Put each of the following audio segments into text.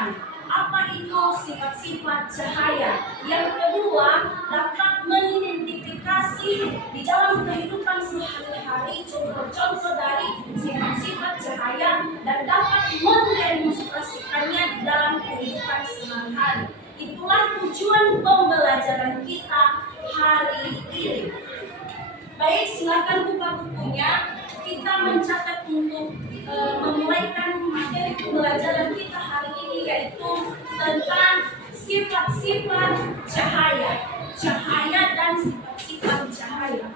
terang. Apa itu sifat-sifat cahaya? Yang kedua, dapat mengidentifikasi di dalam kehidupan sehari-hari contoh-contoh dari sifat-sifat cahaya dan dapat mendemonstrasikannya di dalam kehidupan sehari-hari. Itulah tujuan pembelajaran kita hari ini. Baik, silakan buka bukunya. Kita mencatat untuk memulaikan materi pembelajaran kita hari ini, yaitu tentang sifat-sifat cahaya, cahaya dan sifat-sifat cahaya.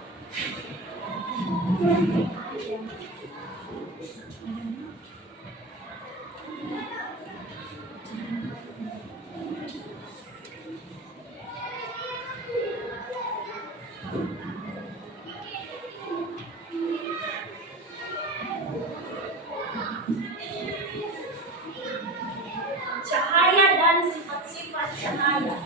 Cahaya dan sifat-sifat cahaya.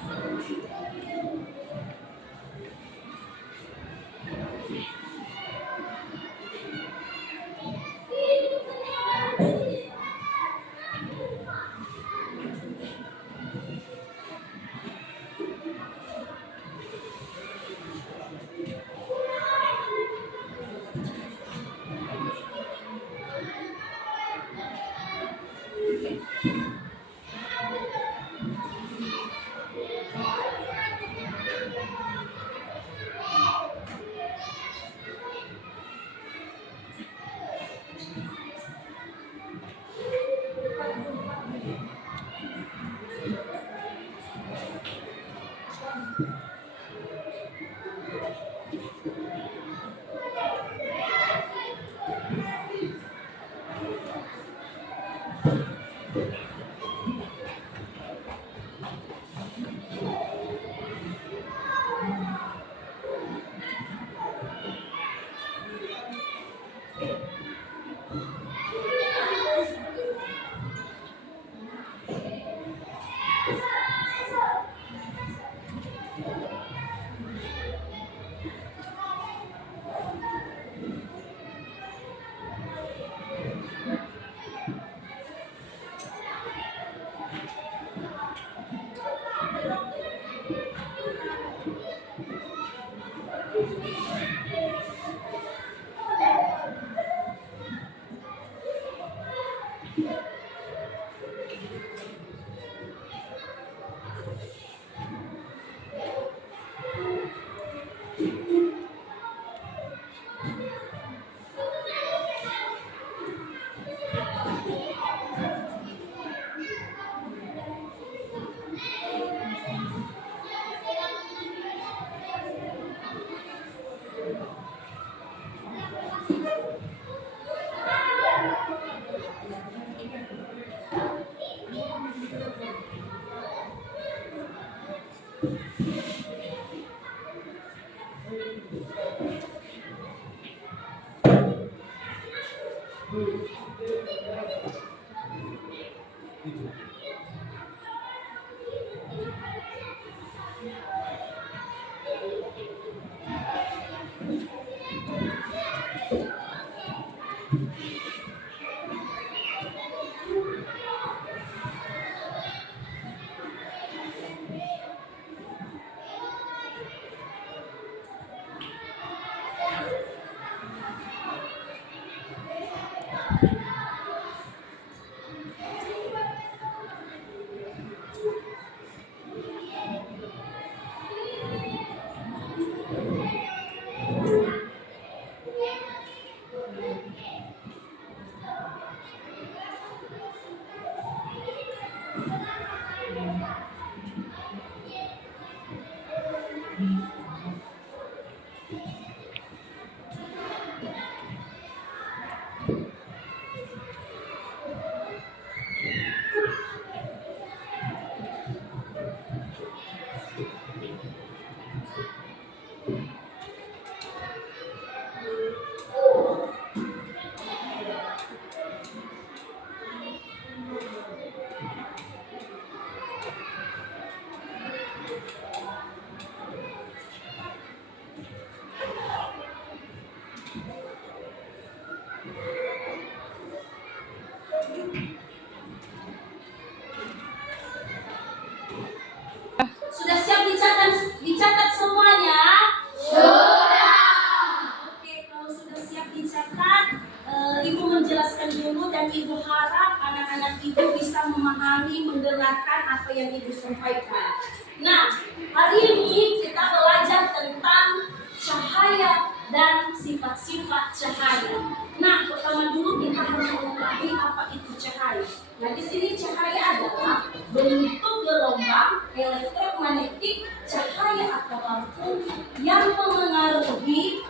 memahami, mendengarkan apa yang Ibu sampaikan. Nah, hari ini kita belajar tentang cahaya dan sifat-sifat cahaya. Nah, pertama dulu kita harus mengetahui apa itu cahaya. Nah, di sini cahaya adalah bentuk gelombang elektromagnetik cahaya atau lampu yang memengaruhi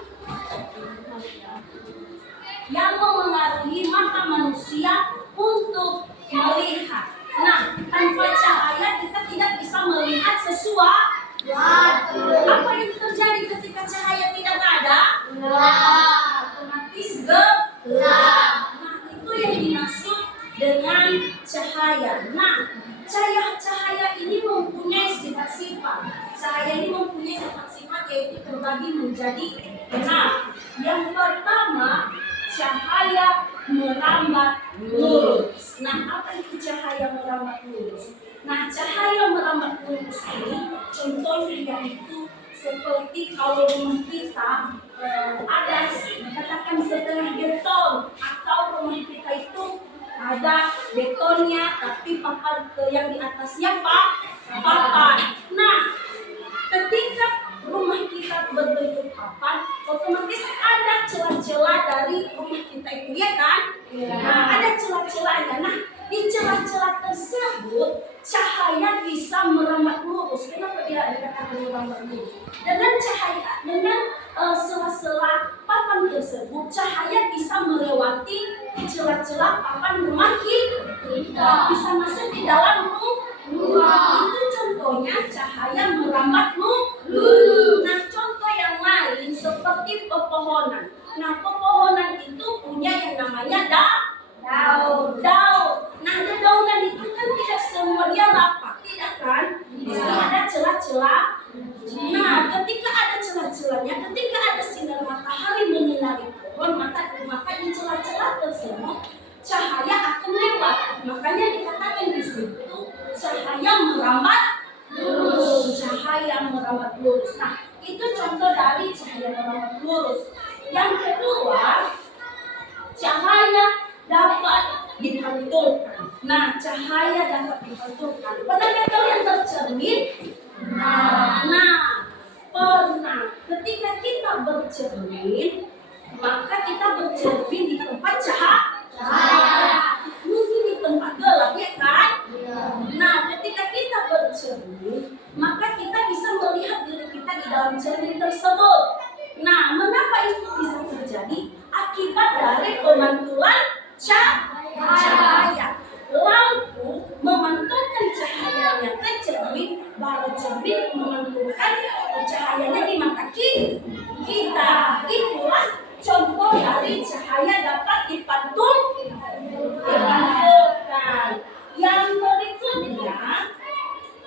mata manusia untuk melihat. Nah, tanpa cahaya kita tidak bisa melihat sesuatu. Apa yang terjadi ketika cahaya tidak ada? Otomatis gelap. Nah, itu yang dimaksud dengan cahaya. Nah, cahaya ini mempunyai sifat-sifat. Cahaya ini mempunyai sifat-sifat yaitu terbagi menjadi 6. Yang pertama, cahaya merambat lurus. Nah, apa itu cahaya merambat lurus? Nah, cahaya merambat lurus ini contohnya yaitu seperti kalau rumah kita ada katakan setengah beton, atau rumah kita itu ada betonnya tapi papan yang di atasnya papan. Nah, ketika rumah kita berbentuk papan, otomatis ada celah-celah dari rumah kita itu, ya kan? Nah, ada celah-celahnya. Nah, di celah-celah tersebut cahaya bisa merambat lurus. Kenapa dia dikatakan merambat lurus? Dengan sela-sela papan tersebut, cahaya bisa melewati celah-celah papan rumah kita, bisa masuk di dalam rumah. Itu contohnya cahaya merambat lurus. Nah, contoh yang lain seperti pepohonan. Nah, pepohonan itu punya yang namanya daun. Nah, dedaunan itu kan tidak semua dia rapat, tidak kan? Bisa ada celah-celah. Nah, ketika ada celah-celahnya, ketika ada sinar matahari menyinari pohon, maka di celah-celah tersebut cahaya akan lewat. Makanya dikatakan di situ cahaya merambat lurus. Cahaya merambat lurus. Nah, itu contoh dari cahaya merambat lurus. Yang kedua, cahaya dapat dipantulkan. Nah, cahaya dapat dipantulkan. Pernahkah kalian tercermin? Nah, pernah. Ketika kita bercermin, maka kita bercermin di tempat cahaya. Mungkin di tempat gelap, ya kan? Nah, ketika kita bercermin, maka kita bisa melihat diri kita di dalam cermin tersebut. Nah, mengapa itu bisa terjadi? Akibat dari pemantulan cahaya. Lampu memantulkan cahayanya ke cermin, baru cermin memantulkan cahayanya di mata kita. Itulah contoh dari cahaya dapat dipantulkan. Yang berikutnya,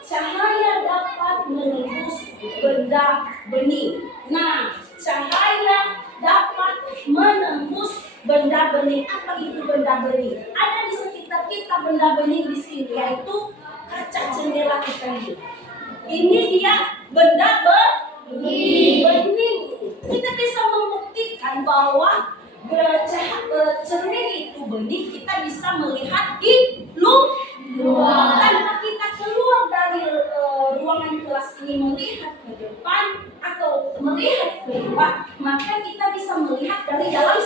cahaya dapat menembus benda bening. Nah, cahaya dapat menembus benda bening. Apa itu benda bening? Ada di sekitar kita benda bening di sini, yaitu kaca jendela kita ini. Ini dia benda bening. Kita bisa membuktikan bahwa cermin itu bening. Kita bisa melihat di luar. Tanpa kita keluar dari ruangan kelas ini melihat ke depan atau melihat ke luar, maka kita bisa melihat dari dalam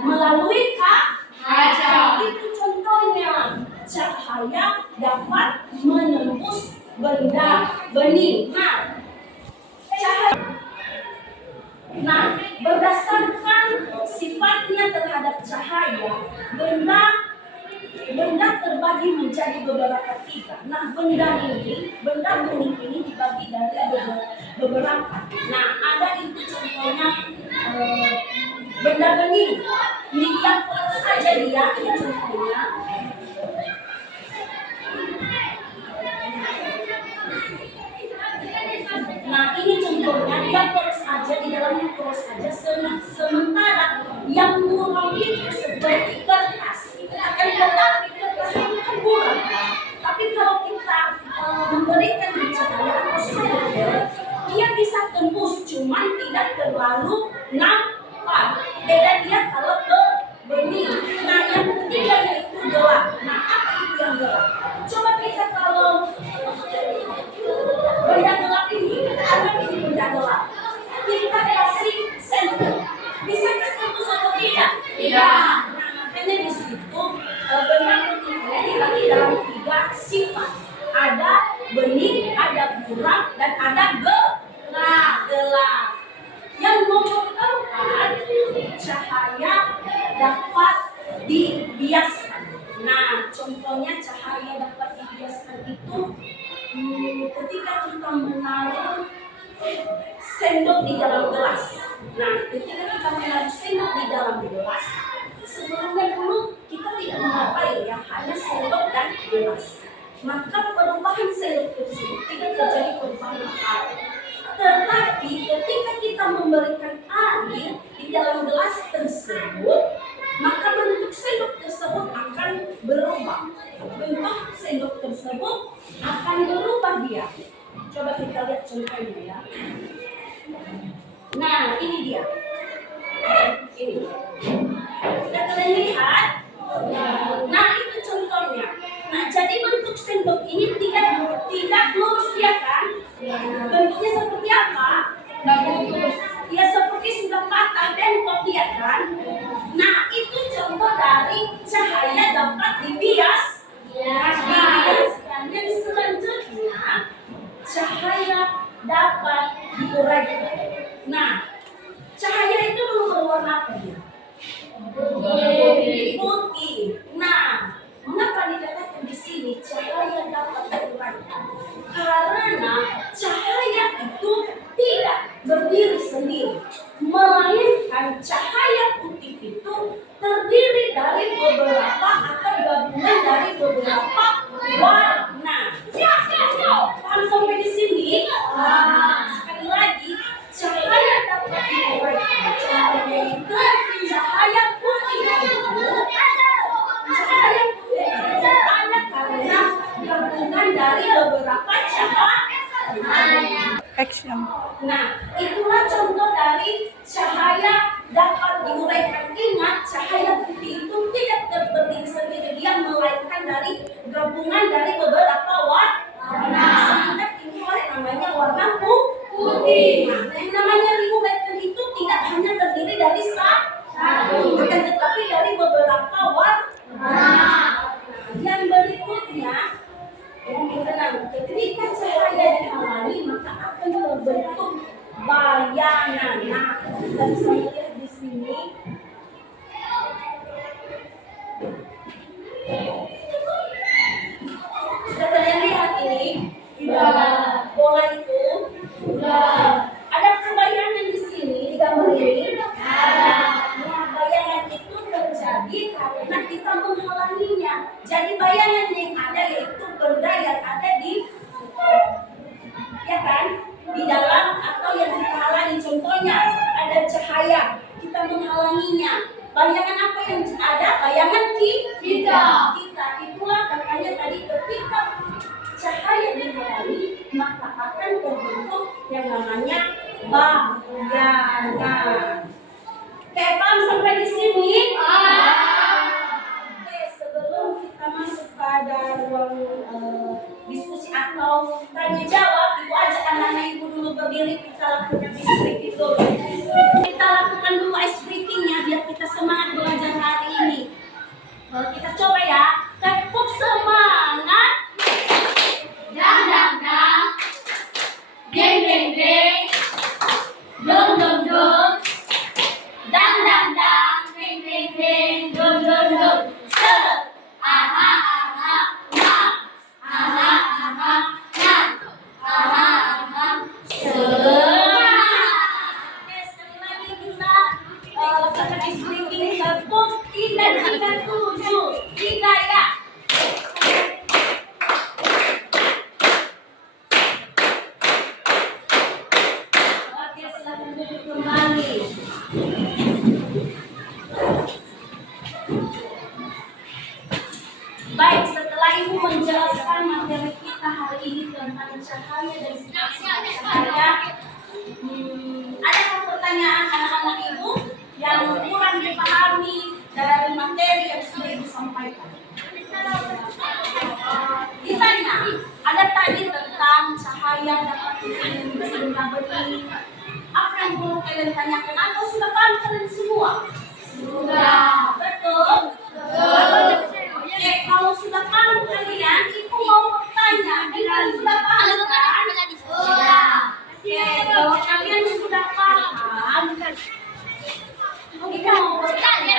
melalui kaca. Itu contohnya cahaya dapat menembus benda bening. Nah, berdasarkan sifatnya terhadap cahaya, benda terbagi menjadi beberapa tipe. Nah, benda bening ini dibagi dari beberapa. Nah, ada itu contohnya benda bening. Ini yang saja dia, ini contohnya. Nah, ini contohnya, dia polos aja, di dalamnya polos aja. Sementara yang buram itu seperti kertas. Kita akan tetapi kertas itu kan buram. Tapi kalau kita memberikan cahaya atau sumber, dia bisa tembus, cuman tidak terlalu nampak. Beda dia kalau bening. Nah, yang ketiga yaitu gelap. Coba kita kalau benda gelap ini, anggap ini benda gelap. Kita kasih sendok. Bisa terputus atau tidak? Tidak. Nah, makanya di situ benda putih ini dibagi dalam 3 sifat. Ada bening, ada buram, dan ada gelap. Yang nomor 4, cahaya dapat dibiaskan. Nah, contohnya cahaya dapat dibiaskan itu ketika kita menaruh sendok di dalam gelas. Nah, ketika kita menaruh sendok di dalam gelas, sebelumnya dulu kita tidak mengapai ya, hanya sendok dan gelas. Maka perubahan sendok tersebut tidak terjadi perubahan air. Tetapi ketika kita memberikan air di dalam gelas tersebut, maka bentuk sendok tersebut akan berubah. Bentuk sendok tersebut akan berubah dia. Coba kita lihat contohnya ya. Nah, ini dia. Ini. Sudah kalian lihat? Nah, itu contohnya. Nah, jadi bentuk sendok ini tidak lurus ya kan? Bentuknya seperti apa? Ya seperti sudah patah bengkok dia kan? Nah, itu contoh dari cahaya dapat dibiaskan. Yang selanjutnya, cahaya dapat diuraikan. Nah, cahaya itu berwarna apa dia? Putih. Nah, mengapa dikatakan di sini cahaya dapat diuraikan? Karena cahaya itu tidak berdiri sendiri, melainkan cahaya putih itu terdiri dari beberapa atau gabungan dari beberapa warna. Paham sampai di sini? Sekali lagi, cahaya dapat diuraikan. Contohnya itu cahaya putih itu ada karena gabungan dari beberapa cahaya. Action. Nah, itulah contoh dari cahaya dapat diuraikan. Ingat, cahaya putih itu tidak berdiri sendiri, dia melainkan dari gabungan dari beberapa warna. Sehingga timbul namanya warna putih. Nah, yang namanya diuraikan itu tidak hanya terdiri dari satu, akan tetapi dari beberapa warna. Yang berikutnya, ketika cahaya dihalangi maka akan terbentuk bayangan. Nah, kita bisa lihat di sini. Sudah kalian lihat ini? Bola itu? Ada bayangan di sini di gambar ini? Nah, bayangan itu terjadi karena kita menghalanginya. Jadi bayangan yang ada yaitu benda yang ada di, ya kan, di dalam atau yang kita halangi. Contohnya ada cahaya, kita menghalanginya. Bayangan apa yang ada? Bayangan kita. Itulah makanya tadi ketika cahaya dihalangi maka akan terbentuk yang namanya bayangan. Oke, paham sampai di sini? Oke, sebelum kita masuk pada ruang diskusi atau tanya jawab, ibu ajak anak-anak ibu dulu berdiri, kita lakukan ice breaking dulu. Kita lakukan dulu ice breakingnya biar kita semangat belajar hari ini. Kita coba ya, tepuk semangat. Dang dang dang, deng deng deng, dong dong dong. Dang dang dang, deng deng deng, dong dong dong. Aha aha na, aha aha na, aha aha Oke, sekali lagi kita pakai ice breaking tepuk 3 3 7 3 ya. Oke, silakan duduk kembali. Baik, setelah ibu menjelaskan materi kita hari ini tentang cahaya dan sifat-sifat cahaya, adakah pertanyaan anak-anak ibu yang kurang dipahami dari materi yang sudah ibu sampaikan? cahaya dapat menembus benda bening. Apa yang perlu kalian tanyakan? Atau sudah paham kalian semua? Sudah. Betul? Betul. Oke, kalau sudah paham kalian, Ibu mau bertanya. Kalian sudah paham kan? Sudah. Oke, kalau kalian sudah paham, kita mau bertanya.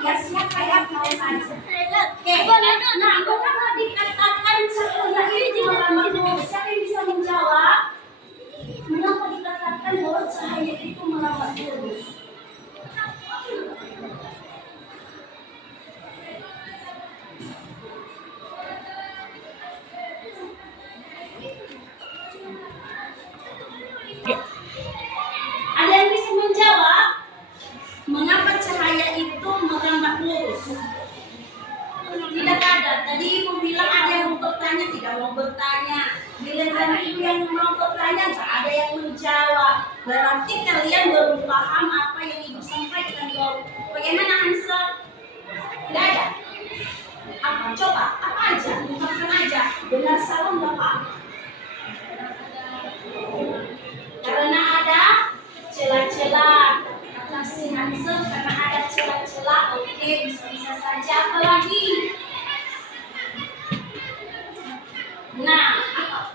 Ya, siapa yang mau tanya? Oke, nah, mengapa dikatakan cahaya itu merambat lurus? Siapa yang bisa menjawab? Mengapa dikatakan bahwa cahaya itu merambat lurus? Ada yang bisa menjawab? Mengapa cahaya itu merambat lurus? Tidak ada. Tadi Ibu bilang ada yang mau bertanya, tidak mau bertanya. Giliran Ibu yang mau bertanya, nggak ada yang menjawab. Berarti kalian belum paham apa yang Ibu sampaikan. Bagaimana answer? Tidak ada. Apa? Coba. Apa aja? Ungkapkan aja. Benar salah nggak Pak? Karena ada celah-celah. Kasih answer karena ada celah-celah. Oke, bisa-bisa saja. Apa lagi? Nah, apa?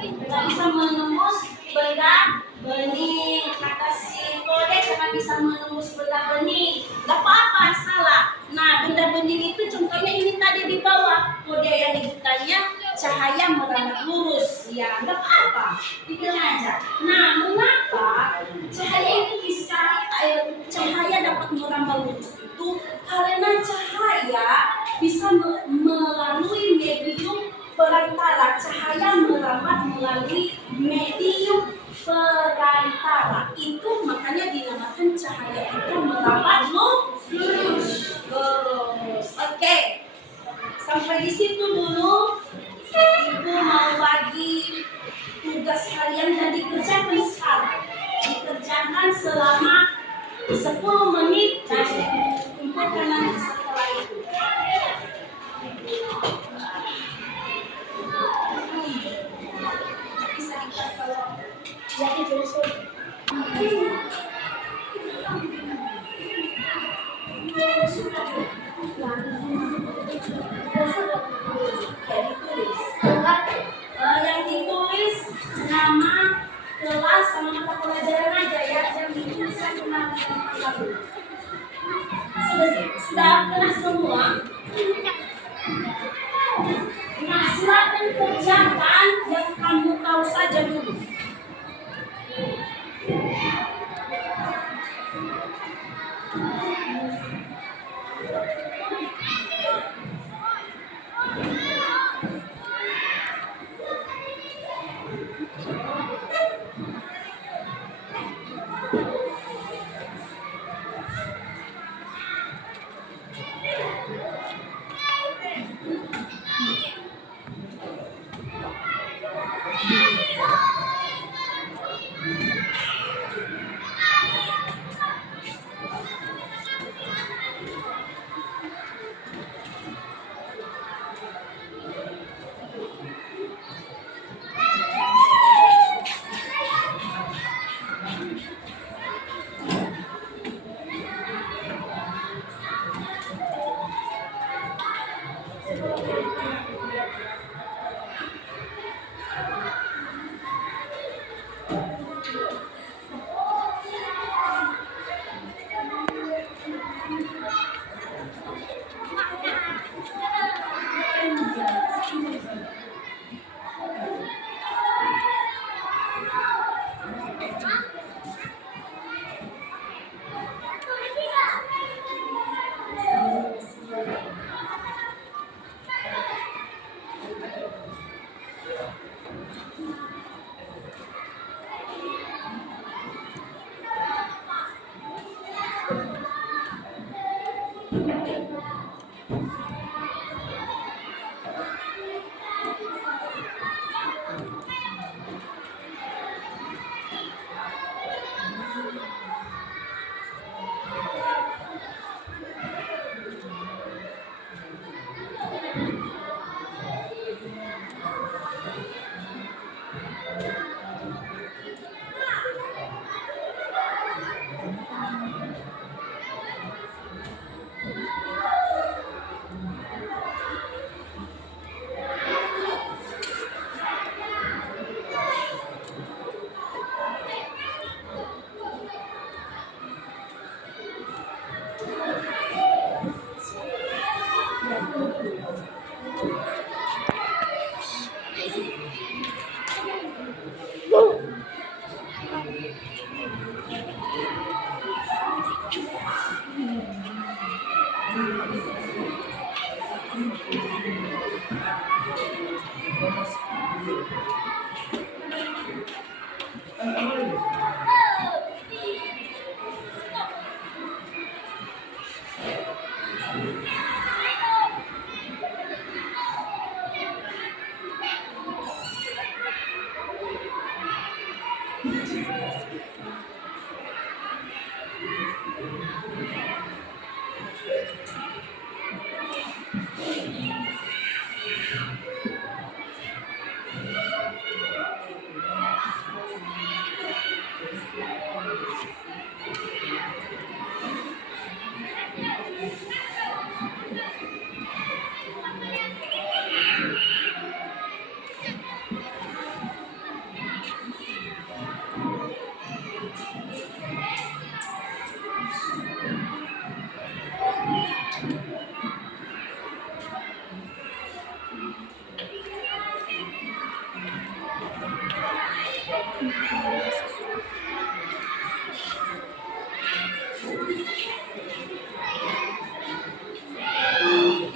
Kita bisa menembus benda bening. Kata si kode karena bisa menembus benda bening. Gak apa-apa, salah. Nah, benda bening itu contohnya ini tadi di bawah. Kode yang ditanya cahaya merambat lurus. Ya, gak apa-apa. Dibilang aja. Nah, mengapa cahaya itu bisa cahaya dapat merambat lurus itu? Karena cahaya bisa melalui medium perantara. Cahaya merambat melalui medium perantara. Itu makanya dinamakan cahaya itu merambat lurus. Oke. Sampai di situ dulu. Ibu mau bagi tugas kalian dan dikerjakan sekarang. Dikerjakan selama 10 menit dan kumpulkan nanti setelah itu. Bisa dibuat kalau jadi selesai. Yang ditulis nama kelas sama mata pelajaran aja ya, yang dituliskan nama kelas. Sudah kena semua. Nah, silakan kerjakan yang kamu tahu saja dulu.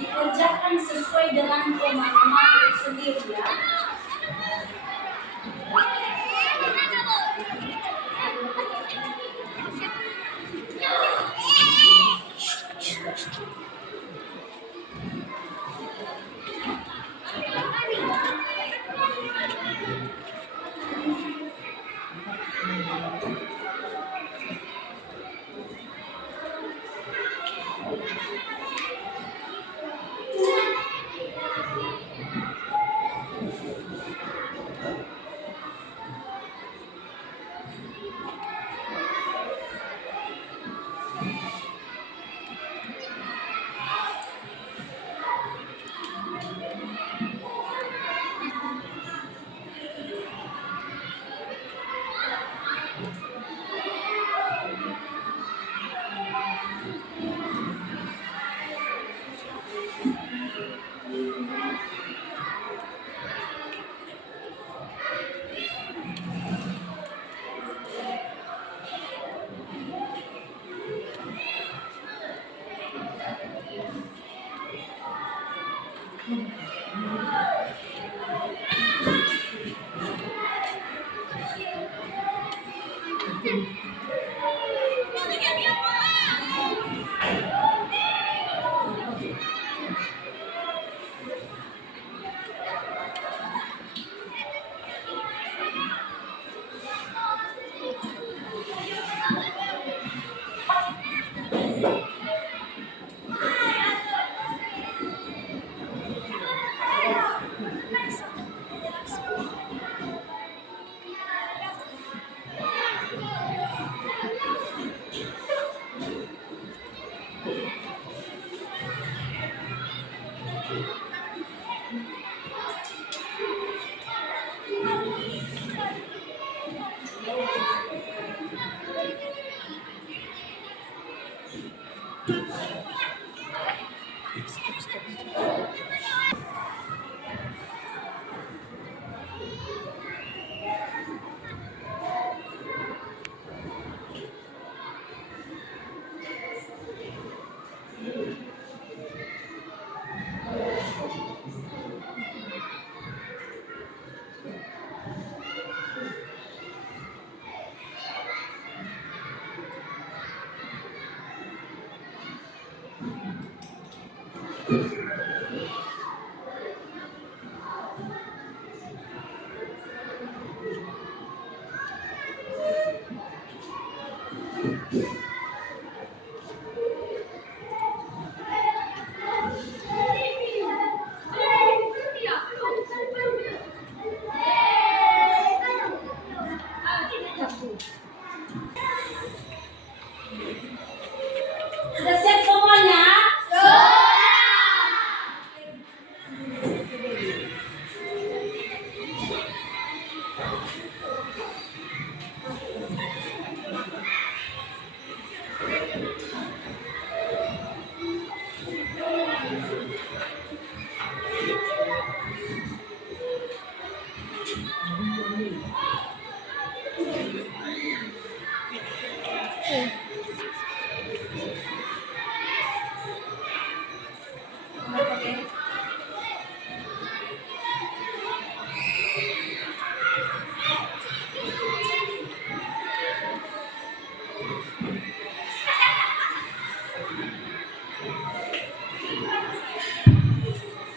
Dikerjakan sesuai dengan pemahaman sendiri ya. Sudah siap semuanya? Sudah.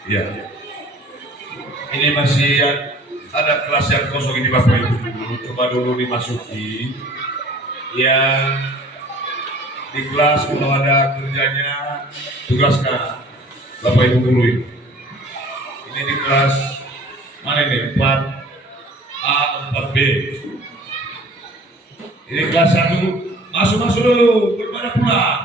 Ya, ini masih ada kelas yang kosong ini Bapak Ibu. Coba dulu dimasuki. Yang di kelas kalau ada kerjanya tugaskan Bapak Ibu dulu ini. Ini di kelas mana ini? 4A 4B. Ini kelas 1 masuk dulu, belum ada pulang.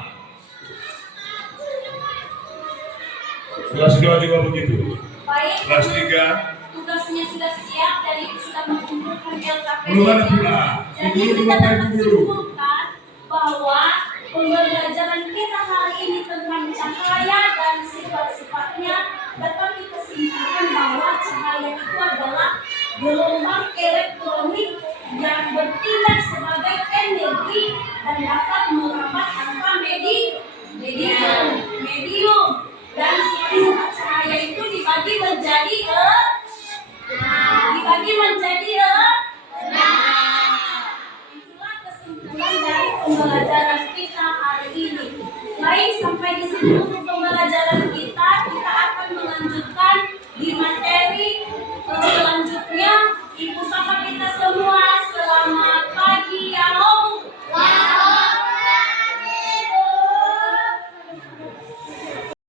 Kelas 2 juga begitu. Baik, Kelas 3 tugasnya sudah siap dan itu sudah mengumpulkan LKPD. belum ada pulang. Jadi kita dapat simpulkan bahwa pembelajaran kita hari ini tentang cahaya dan sifat-sifatnya dapat kita simpulkan bahwa cahaya itu adalah gelombang elektronik yang bertindak sebagai energi dan dapat merambat tanpa medium. Dan sifat-sifat cahaya itu dibagi menjadi itulah kesimpulan dari pembelajaran kita hari ini. Baik, sampai di sini untuk pembelajaran kita akan melanjutkan di materi selanjutnya. Ibu sapa kita semua.